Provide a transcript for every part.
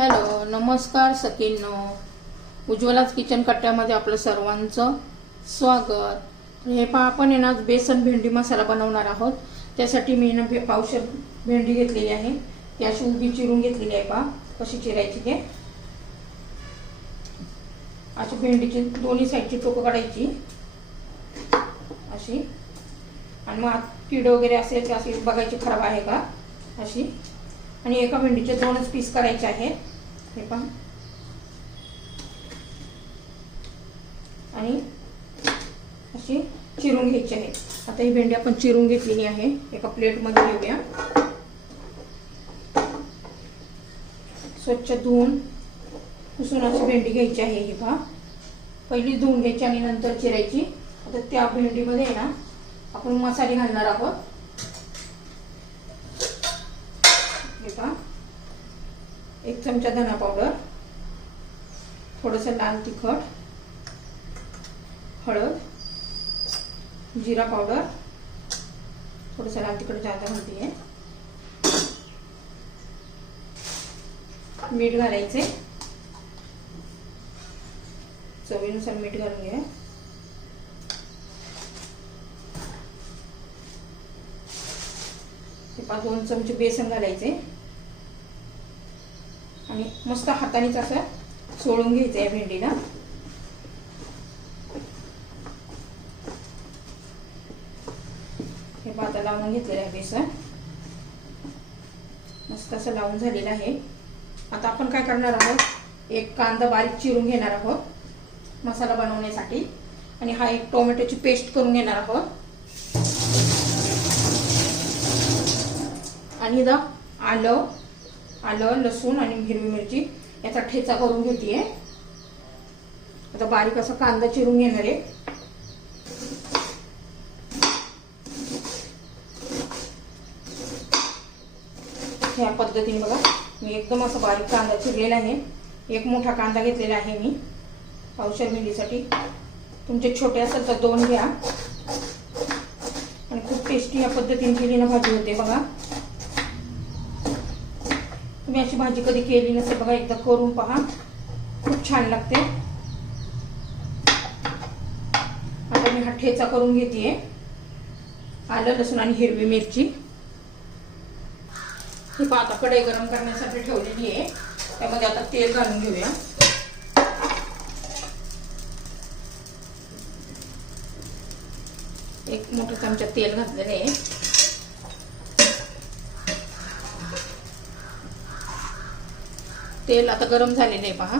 Hello, नमस्कार सखींनो. उज्ज्वलाच kitchen कट्ट्यामध्ये आपलं सर्वांचं स्वागत. हे पहा, आपण ना बेसन भेंडी मसाला बनवणार आहोत. त्यासाठी मी ना पावशेर भेंडी घेतलेली आहे. ती अशी उभी चिरून घेतलेली आहे. पहा कशी चिरायची ते. अशी भेंडीची दोन्ही साईडची टोकं काढायची अशी, आणि मग कीड वगैरे असेल तर अशी बघायची खराब आहे का अशी. आणि एका भेंडीचे दोनच पीस करायचे आहेत. हे पहा, आणि अशी चिरून घ्यायची आहे. आता ही भेंडी आपण चिरून घेतलेली आहे. एका प्लेटमध्ये घेऊया. स्वच्छ धुवून पुसून अशी भेंडी घ्यायची आहे. ही पहा, पहिली धुवून घ्यायची आणि नंतर चिरायची. आता त्या भेंडीमध्ये ना आपण मसाले घालणार आहोत. हे पहा, 1 चमचा धना पावडर, थोडंसं लाल तिखट, हळद, जिरा पावडर, थोडंसं लाल तिखट जादा घालते, मीठ घालायचे, चवीनुसार मीठ घालून घ्या. हे पहा, 2 चमचे बेसन घालायचे आणि मस्त हातानेच असं सोडून घ्यायचं आहे भेंडीला. हे पहा, आता लावून घेतलेलं आहे बेसन. मस्त असं लावून झालेलं आहे. आता आपण काय करणार आहोत, एक कांदा बारीक चिरून घेणार आहोत मसाला बनवण्यासाठी, आणि हा एक टोमॅटोची पेस्ट करून घेणार आहोत. आणि इथं आलं, लसूण आणि हिरवी मिरची याचा ठेचा करून घेते. आता बारीक असा कांदा चिरून घेणार आहे. ह्या पद्धतीने बघा, मी एकदम असं बारीक कांदा चिरलेला आहे. एक मोठा कांदा घेतलेला आहे मी पावशेर भेंडीसाठी. तुमचे छोटे असेल तर 2 घ्या. आणि खूप टेस्टी या पद्धतीने केली ना भाजी होते बघा. तुम्ही अशी भाजी कधी केली नसेल बघा, एकदा करून पहा, खूप छान लागते. आता मी हा ठेचा करून घेते. आलं, लसूण आणि हिरवी मिरची. ही पहा, आता कढई गरम करण्यासाठी ठेवलेली आहे. त्यामध्ये आता तेल घालून घेऊया. एक मोठा चमचा तेल घातलेलं आहे. तेल आता गरम झालेलं आहे पहा.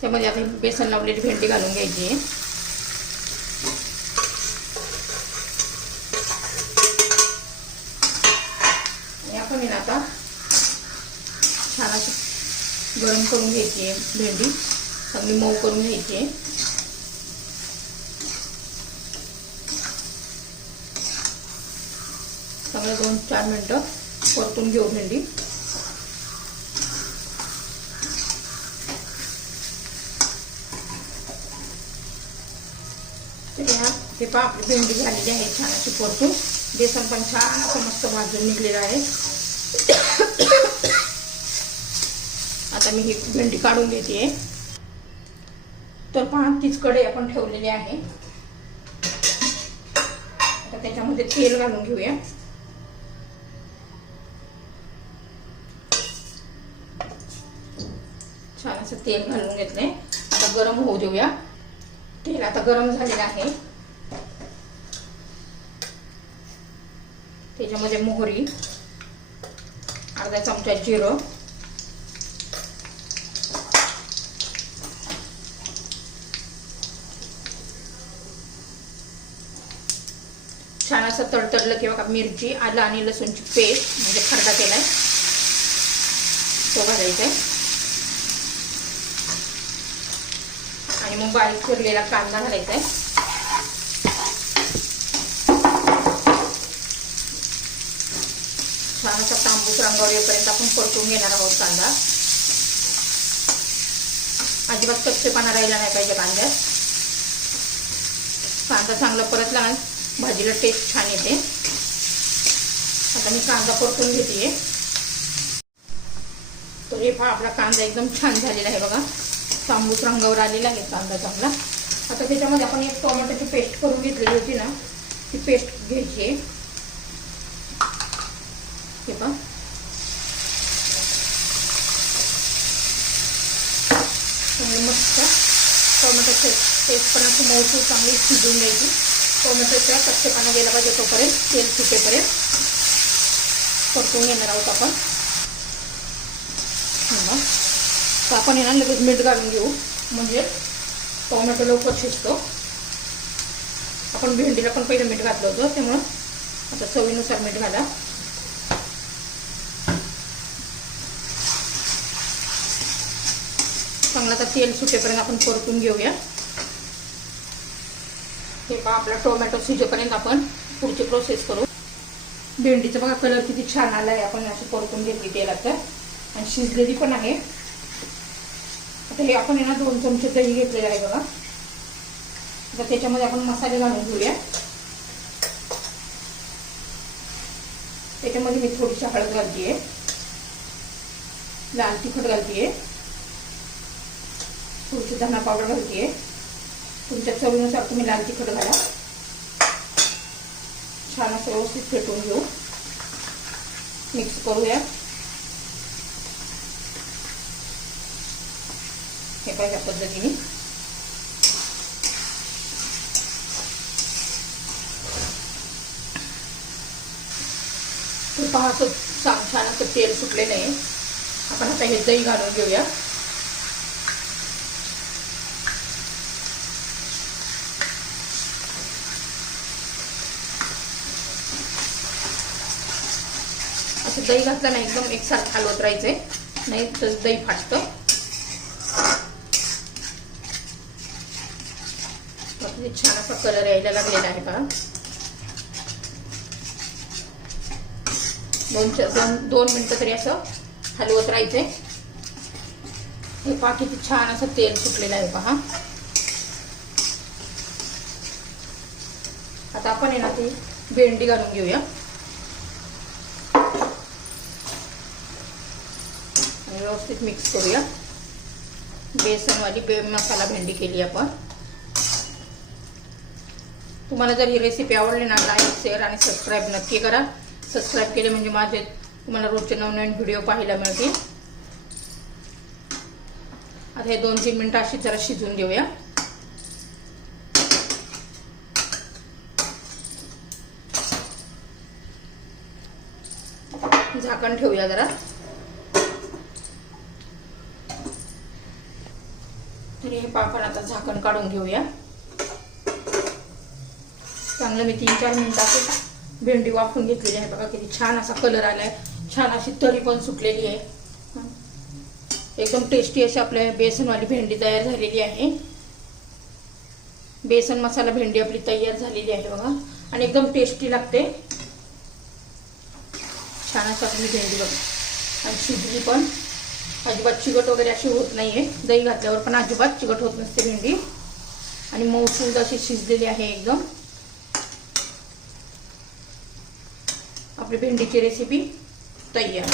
त्यामध्ये आता बेसन लावलेली भेंडी घालून घ्यायची आहे. आणि आपण आता छान अशी गरम करून घ्यायची आहे भेंडी. चांगली मऊ करून घ्यायची आहे. चांगलं 2-4 मिनिटं परतून घेऊ भेंडी. हे पहा, आपली भेंडी झालेली आहे छान अशी परतून. बेसन पण छान असं मस्त भाजून निघलेलं आहे. आता मी ही भेंडी काढून घेते. तर पहा, तीच कढई आपण ठेवलेली आहे. आता त्याच्यामध्ये तेल घालून घेऊया. छान असं तेल घालून घेतलंय. आता गरम होऊ देऊया. तेल आता गरम झालेलं आहे. त्याच्यामध्ये मोहरी, अर्धा चमचा जिरं, छान असं तडतडलं की बघा, मिरची, आलं आणि लसूणची पेस्ट म्हणजे खरडा केलाय तो घालायचा आहे. आणि मग बारीक चिरलेला कांदा घालायचा आहे. छान असा तांबूस रंगावर येईपर्यंत आपण परतून घेणार आहोत कांदा. अजिबात कच्चेपणा राहिला नाही पाहिजे कांद्यात. कांदा चांगला परतला ना भाजीला टेस्ट छान येते. आता मी कांदा परतून घेते. तर हे पहा आपला कांदा एकदम छान झालेला आहे बघा, तांबूस रंगावर आलेला आहे कांदा चांगला. आता त्याच्यामध्ये आपण एक टोमॅटोची पेस्ट करून घेतलेली होती ना, ती पेस्ट घ्यायची आहे. हे पहा चांगली मस्त टोमॅटोची पेस्ट पण अशी मऊसूर चांगली शिजवून द्यायची. टोमॅटोचा कच्चेपणा गेला पाहिजे तोपर्यंत, तेल सुटेपर्यंत परतून घेणार आहोत आपण. तर आपण येणार लगेच मीठ घालून घेऊ, म्हणजे टोमॅटो लवकर शिजतो. आपण भेंडीला पण पहिलं मीठ घातलं होतं, त्यामुळं आता चवीनुसार मीठ घाला. चांगला आता तेल सुटेपर्यंत आपण परतून घेऊया. हे पहा आपला टोमॅटो शिजेपर्यंत आपण पुढची प्रोसेस करू. भेंडीचा बघा कलर किती छान आला आहे, आपण अशी परतून घेतली तेलात आणि शिजलेली पण आहे. आता हे आपण ना 2 चमचे दही घेतलेले आहे बघा. आता त्याच्यामध्ये आपण मसाले घालून घेऊया. त्याच्यामध्ये मी थोडीशी हळद घालतीये, लाल तिखट घालतीये, थोडीशी धना पावडर घालतीये. तुमच्या चवीनुसार तुम्ही लाल तिखट घाला. छान असं व्यवस्थित फेटून घेऊ, मिक्स करूया. हे पाहिजे पद्धतीने पहा असं छान असं तेल सुटलेलं आहे. आपण आता हे दही घालून घेऊया. असं दही घातलं ना एकदम एकसारखं हलवत राहायचंय, नाही तर दही फाटतं. छान असा कलर यायला लागलेला आहे पहा. 2 मिनिटं तरी असं हलवत राहायचंय. हे पहा किती छान असं तेल सुटलेलं आहे पहा. आता आपण ना ती भेंडी घालून घेऊया आणि व्यवस्थित मिक्स करूया. बेसनवाली मसाला भेंडी केली आपण. तुम्हाला जर ही रेसिपी आवडली ना, लाईक शेअर आणि सबस्क्राईब नक्की करा. सबस्क्राईब केले म्हणजे माझे तुम्हाला रोजचे नवनवीन व्हिडिओ पाहायला मिळतील. आता हे 2-3 मिनिटं अशी जरा शिजवून घेऊया. झाकण ठेवूया जरा. तर हे पापड आता झाकण काढून घेऊया. चांगलं मी 3-4 मिनिटात भेंडी वाफून घेतलेली आहे बघा. किती छान असा कलर आलाय, छान अशी तरी पण सुटलेली आहे. एकदम टेस्टी अशी आपल्या बेसनवाली भेंडी तयार झालेली आहे. बेसन मसाला भेंडी आपली तयार झालेली आहे बघा आणि एकदम टेस्टी लागते. छान असं आपली भेंडी बघा आणि शिजली पण अजिबात चिकट वगैरे अशी होत नाहीये. दही घातल्यावर पण अजिबात चिकट होत नसते भेंडी आणि मऊसूद अशी शिजलेली आहे एकदम. आपली भेंडीची रेसिपी तयार.